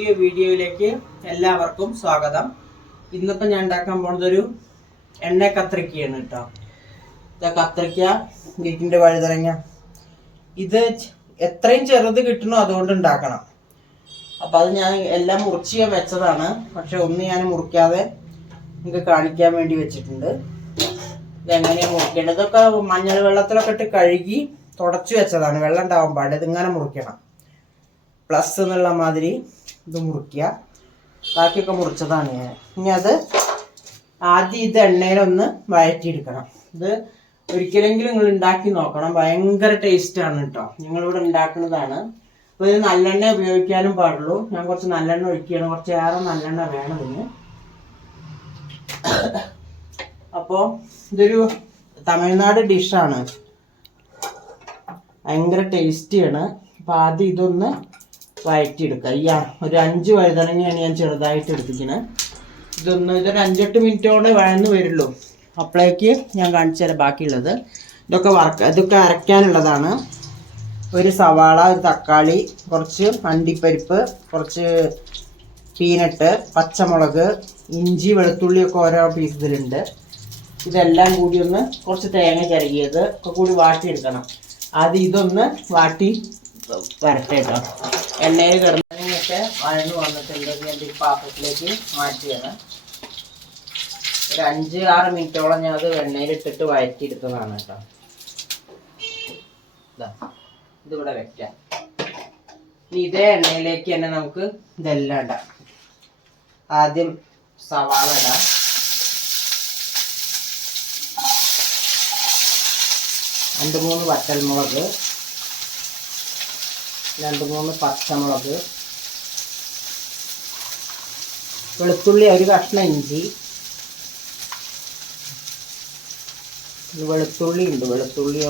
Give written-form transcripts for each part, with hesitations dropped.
പുതിയ വീഡിയോയിലേക്ക് എല്ലാവർക്കും സ്വാഗതം. ഇന്നിപ്പോൾ ഞാൻ ഉണ്ടാക്കാൻ പോകുന്നത് ഒരു എണ്ണ കത്രിക്കയാണ് കേട്ടോ. ഇത് കത്രിക്ക, വീട്ടിൻ്റെ വഴുതനങ്ങ, ഇത് എത്രയും ചെറുത് കിട്ടണോ അതുകൊണ്ട് ഉണ്ടാക്കണം. അപ്പം അത് ഞാൻ എല്ലാം മുറിച്ച് ഞാൻ വെച്ചതാണ്. പക്ഷെ ഒന്ന് ഞാൻ മുറിക്കാതെ നിങ്ങൾക്ക് കാണിക്കാൻ വേണ്ടി വെച്ചിട്ടുണ്ട്. ഇതെങ്ങനെയാണ് മുറിക്കേണ്ടത്. ഇതൊക്കെ മഞ്ഞൾ വെള്ളത്തിലൊക്കെ ഇട്ട് കഴുകി തുടച്ചു വെച്ചതാണ്. വെള്ളം ഉണ്ടാവാൻ പാടില്ല. ഇതിങ്ങനെ മുറിക്കണം. പ്ലസ് എന്നുള്ള മാതിരി ഇത് മുറിക്കുക. ബാക്കിയൊക്കെ മുറിച്ചതാണ് ഞാൻ. ഇനി അത് ആദ്യം ഇത് എണ്ണയിലൊന്ന് വഴറ്റിയെടുക്കണം. ഇത് ഒരിക്കലെങ്കിലും നിങ്ങൾ ഉണ്ടാക്കി നോക്കണം. ഭയങ്കര ടേസ്റ്റാണ് കേട്ടോ. ഞങ്ങളിവിടെ ഉണ്ടാക്കുന്നതാണ്. അപ്പോൾ ഇത് നല്ലെണ്ണ ഉപയോഗിക്കാനും പാടുള്ളൂ. ഞാൻ കുറച്ച് നല്ലെണ്ണ ഒഴിക്കുകയാണ്. കുറച്ച് ഏറെ നല്ലെണ്ണ വേണം ഇതിന്. അപ്പോൾ ഇതൊരു തമിഴ്നാട് ഡിഷാണ്. ഭയങ്കര ടേസ്റ്റിയാണ്. അപ്പോൾ ആദ്യം ഇതൊന്ന് വഴറ്റിയെടുക്കുക. ഒരു 5 വഴുതനങ്ങയാണ് ഞാൻ ചെറുതായിട്ട് എടുത്തിരിക്കുന്നത്. ഇതൊരു 5-8 മിനിറ്റോടെ വഴന്ന് വരുള്ളൂ. അപ്പോഴേക്ക് ഞാൻ കാണിച്ചു തരാം ബാക്കിയുള്ളത്. ഇതൊക്കെ അരയ്ക്കാനുള്ളതാണ്. ഒരു സവാള, ഒരു തക്കാളി, കുറച്ച് അണ്ടിപ്പരിപ്പ്, കുറച്ച് പീനട്ട്, പച്ചമുളക്, ഇഞ്ചി, വെളുത്തുള്ളിയൊക്കെ ഓരോ പീസിലുണ്ട്. ഇതെല്ലാം കൂടി ഒന്ന് കുറച്ച് തേങ്ങ ചിരകിയത് ഒക്കെ കൂടി വാട്ടിയെടുക്കണം. ആദ്യം ഇതൊന്ന് വാട്ടി വരട്ടെ കേട്ടോ. എണ്ണയിൽ കിടന്നതിനൊക്കെ വഴന്ന് വന്നിട്ടുണ്ട്. ഞാൻ ഈ പാത്രത്തിലേക്ക് മാറ്റിയാണ്. ഒരു 5-6 മിനിറ്റോളം ഞാൻ അത് എണ്ണയിലിട്ടിട്ട് വഴറ്റിയെടുത്തതാണ് കേട്ടോ. ഇതിവിടെ വെക്കാം. ഇനി ഇതേ എണ്ണയിലേക്ക് തന്നെ നമുക്ക് ഇതെല്ലാം ഇടാം. ആദ്യം സവാള ഇടാം. രണ്ട് മൂന്ന് വറ്റൽമുളക്, 2-3 പച്ചമുളക്, വെളുത്തുള്ളി, ഒരു കഷ്ണം ഇഞ്ചി, വെളുത്തുള്ളി ഉണ്ട്. വെളുത്തുള്ളി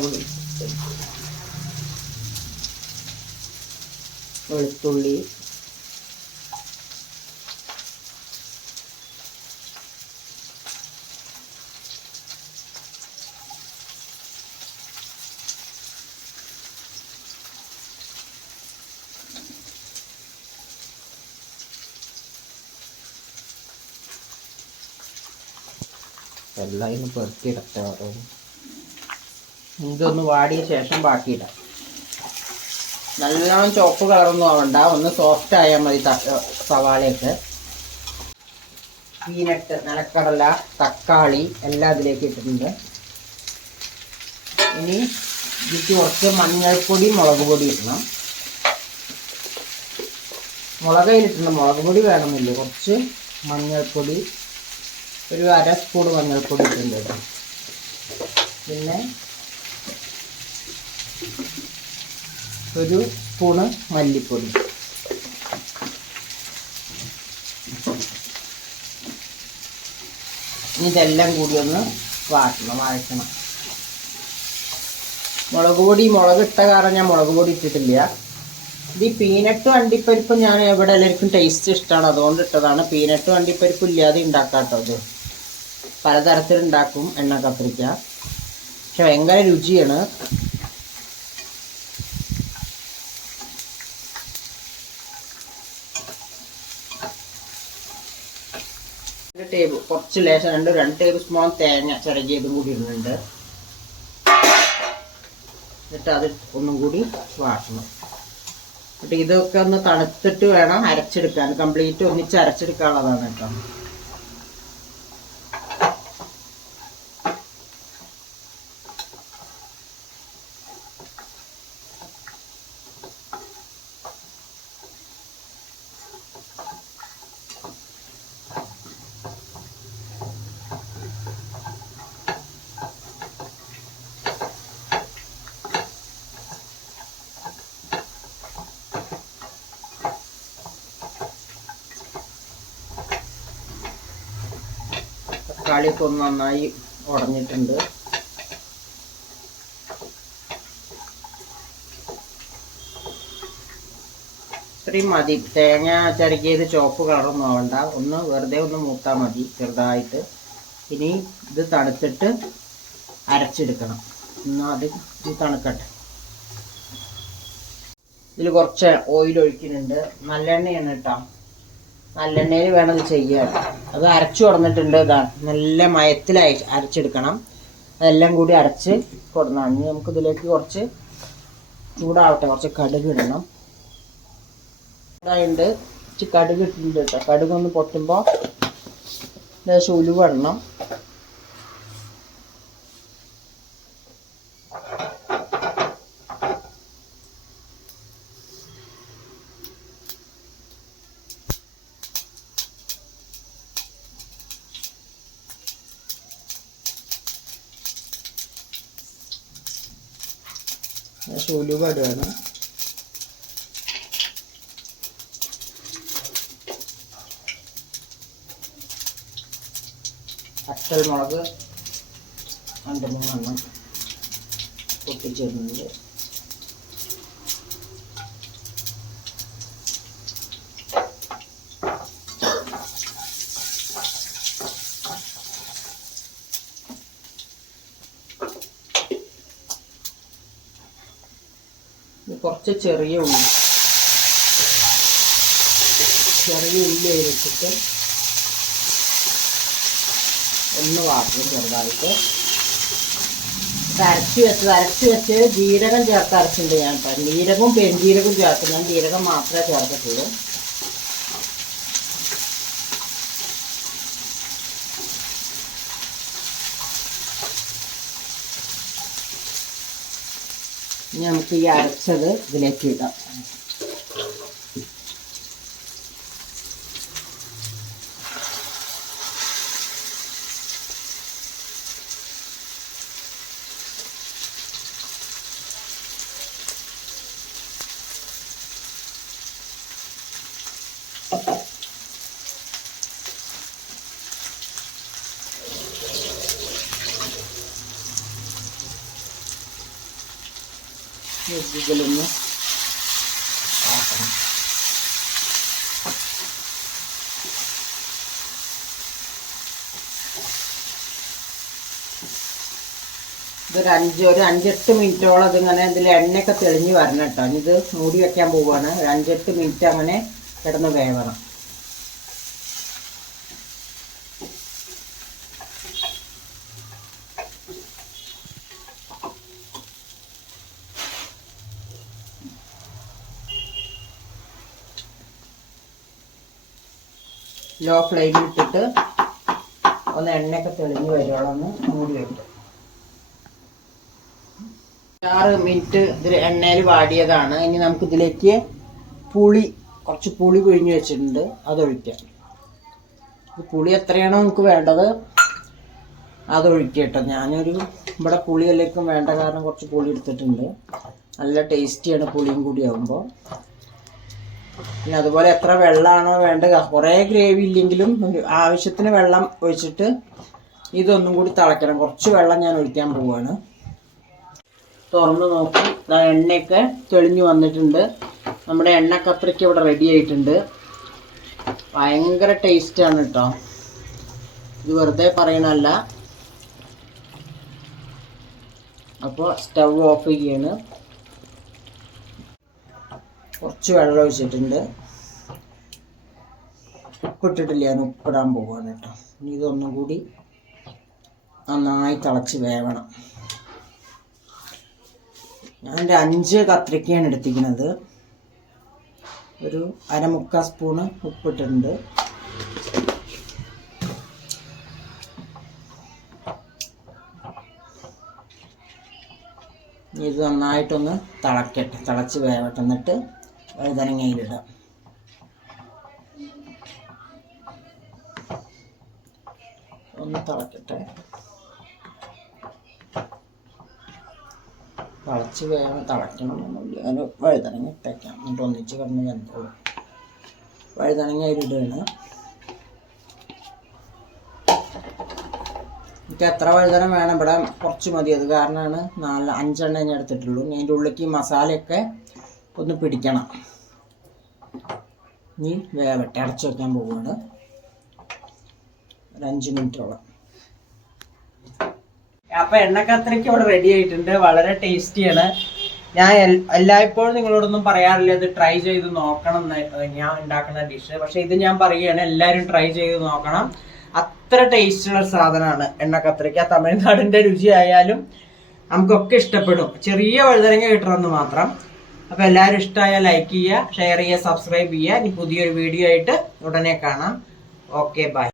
എല്ലാം ഇന്ന് പെറുക്കിയിടട്ടോ. ഇതൊന്ന് വാടിയ ശേഷം ബാക്കിയിടാം. നല്ലോണം ചുവപ്പ് കളറൊന്നും ആവണ്ട. ഒന്ന് സോഫ്റ്റ് ആയാൽ മതി സവാളയൊക്കെ. പീനട്ട്, നിലക്കടല, തക്കാളി എല്ലാം അതിലേക്ക് ഇട്ടിട്ടുണ്ട്. ഇനി ഇതിക്ക് കുറച്ച് മഞ്ഞൾപ്പൊടി, മുളക് പൊടി ഇടണം. മുളകയിലിട്ടുണ്ട്. മുളക് പൊടി വേണമെന്നില്ല. കുറച്ച് മഞ്ഞൾപ്പൊടി, ഒരു 1/2 സ്പൂൺ മഞ്ഞൾപ്പൊടി ഇട്ടിട്ടുണ്ട്. പിന്നെ ഒരു സ്പൂണ് മല്ലിപ്പൊടി. ഇതെല്ലാം കൂടി ഒന്ന് വഴറ്റണം. മുളകിട്ട കാരണം ഞാൻ മുളക് പൊടി ഇട്ടിട്ടില്ല. ഇത് ഈ പീനട്ടും അണ്ടിപ്പരിപ്പും ഞാൻ ഇവിടെ എല്ലാവർക്കും ടേസ്റ്റ് ഇഷ്ടമാണ്, അതുകൊണ്ട് ഇട്ടതാണ്. പീനട്ടും അണ്ടിപ്പരിപ്പും ഇല്ലാതെ ഉണ്ടാക്കാം കേട്ടോ. ഇത് പലതരത്തിലുണ്ടാക്കും എണ്ണ കത്രിക്ക. പക്ഷെ ഭയങ്കര രുചിയാണ്. കുറച്ച് ലേശം 2 ടേബിൾ സ്പൂൺ തേങ്ങ ചിരകിയതും കൂടി ഇടുന്നുണ്ട്. എന്നിട്ട് അത് ഒന്നും കൂടി വാട്ടണം. എന്നിട്ട് ഇതൊക്കെ ഒന്ന് തണുത്തിട്ട് വേണം അരച്ചെടുക്കാൻ. കംപ്ലീറ്റ് ഒന്നിച്ച് അരച്ചെടുക്കാനുള്ളതാണ് കേട്ടോ. തക്കാളിയൊക്കെ ഒന്ന് നന്നായി ഉടഞ്ഞിട്ടുണ്ട്. ഇത്രയും മതി. തേങ്ങ ചിരകിയത് ചുവപ്പ് കളറൊന്നും ആവണ്ട. ഒന്ന് വെറുതെ ഒന്ന് മൂത്താൽ മതി ചെറുതായിട്ട്. ഇനി ഇത് തണുത്തിട്ട് അരച്ചെടുക്കണം. എന്നാൽ അത് തണുക്കട്ടെ. ഇതിൽ കുറച്ച് ഓയിൽ ഒഴിക്കുന്നുണ്ട്. നല്ലെണ്ണയാണ് കേട്ടോ. നല്ലെണ്ണയിൽ വേണം ഇത് ചെയ്യാൻ. അത് അരച്ചു കൊടുത്തിട്ടുണ്ട്. ഇതാണ് നല്ല മയത്തിലായി അരച്ചെടുക്കണം. അതെല്ലാം കൂടി അരച്ച് കൊടുക്കണം. ഇനി നമുക്കിതിലേക്ക് കുറച്ച് ചൂടാവട്ടെ. കുറച്ച് കടുക് ഇടണം. ചൂടായിട്ട് കടുക് ഇട്ടിട്ടുണ്ട് കേട്ടോ. കടുകൊന്ന് പൊട്ടുമ്പോൾ ലേശം ഉലുവ ഇടണം. ഉലുവ ഇടുകയാണ്. പച്ചമുളക് 2-3 പൊട്ടിച്ചിടുന്നുണ്ട്. കുറച്ച് ചെറിയ ഉള്ളി വെച്ചിട്ട് ഒന്ന് വാട്ടും ചെറുതായിട്ട്. അരച്ച് വെച്ച് ജീരകം ചേർത്ത് അരച്ചിട്ടുണ്ട് ഞാൻ. ജീരകവും പെരുംജീരകവും ചേർത്ത്. ഞാൻ ജീരകം മാത്രമേ ചേർത്തിട്ടുള്ളൂ. ഇനി നമുക്ക് ഈ അരച്ചത് ഇതിലേക്ക് ഇടാം. ഇതിലൊന്ന് ആക്കണം. ഒരു 5-8 മിനിറ്റോളം ഇതിങ്ങനെ ഇതിൽ എണ്ണയൊക്കെ തെളിഞ്ഞ് വരണം കേട്ടോ. ഇത് മൂടി വെക്കാൻ പോവുകയാണ്. 5-8 മിനിറ്റ് അങ്ങനെ കിടന്ന് വേവണം. ലോ ഫ്ലെയിമിൽ ഇട്ടിട്ട് ഒന്ന് എണ്ണയൊക്കെ തെളിഞ്ഞ് വരുവോളം ഒന്ന് മൂടി വയ്ക്കും. 6 മിനിറ്റ് ഇതിൽ എണ്ണയിൽ വാടിയതാണ്. ഇനി നമുക്കിതിലേക്ക് കുറച്ച് പുളി പിഴിഞ്ഞ് വെച്ചിട്ടുണ്ട്. അതൊഴിക്കാം. പുളി എത്രയാണോ നമുക്ക് വേണ്ടത് അതൊഴിക്കുക കേട്ടോ. ഇവിടെ പുളിയെല്ലാം വേണ്ട കാരണം കുറച്ച് പുളി എടുത്തിട്ടുണ്ട്. നല്ല ടേസ്റ്റിയാണ് പുളിയും കൂടി ആകുമ്പോൾ. പിന്നെ അതുപോലെ എത്ര വെള്ളമാണോ വേണ്ടത്, കുറേ ഗ്രേവി ഇല്ലെങ്കിലും ഒരു ആവശ്യത്തിന് വെള്ളം ഒഴിച്ചിട്ട് ഇതൊന്നും കൂടി തിളയ്ക്കണം. കുറച്ച് വെള്ളം ഞാൻ ഒഴിക്കാൻ പോവുകയാണ്. തുറന്ന് നോക്കി എണ്ണയൊക്കെ തെളിഞ്ഞു വന്നിട്ടുണ്ട്. നമ്മുടെ എണ്ണക്കത്രിക്ക ഇവിടെ റെഡി ആയിട്ടുണ്ട്. ഭയങ്കര ടേസ്റ്റാണ് കേട്ടോ. ഇത് വെറുതെ പറയണല്ല. അപ്പോൾ സ്റ്റവ് ഓഫ് ചെയ്യാണ്. കുറച്ച് വെള്ളം ഒഴിച്ചിട്ടുണ്ട്. ഉപ്പിട്ടിട്ടില്ല, ഞാൻ ഉപ്പിടാൻ പോവാണ് കേട്ടോ. ഇനി ഇതൊന്നും കൂടി നന്നായി തിളച്ച് വേവണം. ഞാൻ 5 കത്രിക്കയാണ് എടുത്തിരിക്കുന്നത്. ഒരു 1/4 സ്പൂണ് ഉപ്പിട്ടിട്ടുണ്ട്. ഇത് നന്നായിട്ടൊന്ന് തിളക്കട്ടെ, തിളച്ച് വേവട്ടെ. എന്നിട്ട് വഴുതനങ്ങയിലിടാം. ഒന്ന് തിളക്കട്ടെ. തിളച്ച് തിളയ്ക്കണമെന്നൊന്നുമില്ല. അതിന് വഴുതനങ്ങ ഇട്ടേക്കാം. എന്നിട്ട് ഒന്നിച്ച് കിടന്ന് വെന്തോളും. വഴുതനങ്ങ അതിലിടുകയാണ്. എനിക്ക് എത്ര വഴുതന വേണം, ഇവിടെ കുറച്ച് മതി. അത് കാരണമാണ് 4-5 എണ്ണ ഞാൻ എടുത്തിട്ടുള്ളൂ. അതിൻ്റെ ഉള്ളിലേക്ക് മസാലയൊക്കെ ഒന്ന് പിടിക്കണം. ഇനി വേവട്ടെ. അടച്ചു വയ്ക്കാൻ പോവുകയാണ്. ഒരു 5 മിനിറ്റോളം. അപ്പോൾ എണ്ണക്കത്രയ്ക്ക് ഇവിടെ റെഡി ആയിട്ടുണ്ട്. വളരെ ടേസ്റ്റിയാണ്. ഞാൻ എല്ലായ്പ്പോഴും നിങ്ങളോടൊന്നും പറയാറില്ല ഇത് ട്രൈ ചെയ്ത് നോക്കണം ഞാൻ ഉണ്ടാക്കുന്ന ഡിഷ്. പക്ഷെ ഇത് ഞാൻ പറയുകയാണ്, എല്ലാവരും ട്രൈ ചെയ്ത് നോക്കണം. അത്ര ടേസ്റ്റുള്ള സാധനമാണ് എണ്ണ കത്രിക്ക. തമിഴ്നാടിന്റെ രുചി ആയാലും നമുക്കൊക്കെ ഇഷ്ടപ്പെടും. ചെറിയ വഴുതനങ്ങ കിട്ടണമെന്ന് മാത്രം. അപ്പൊ എല്ലാവരും ഇഷ്ടമായാൽ ലൈക്ക് ചെയ്യുക, ഷെയർ ചെയ്യുക, സബ്സ്ക്രൈബ് ചെയ്യുക. ഇനി പുതിയൊരു വീഡിയോ ആയിട്ട് ഉടനെ കാണാം. Okay, by.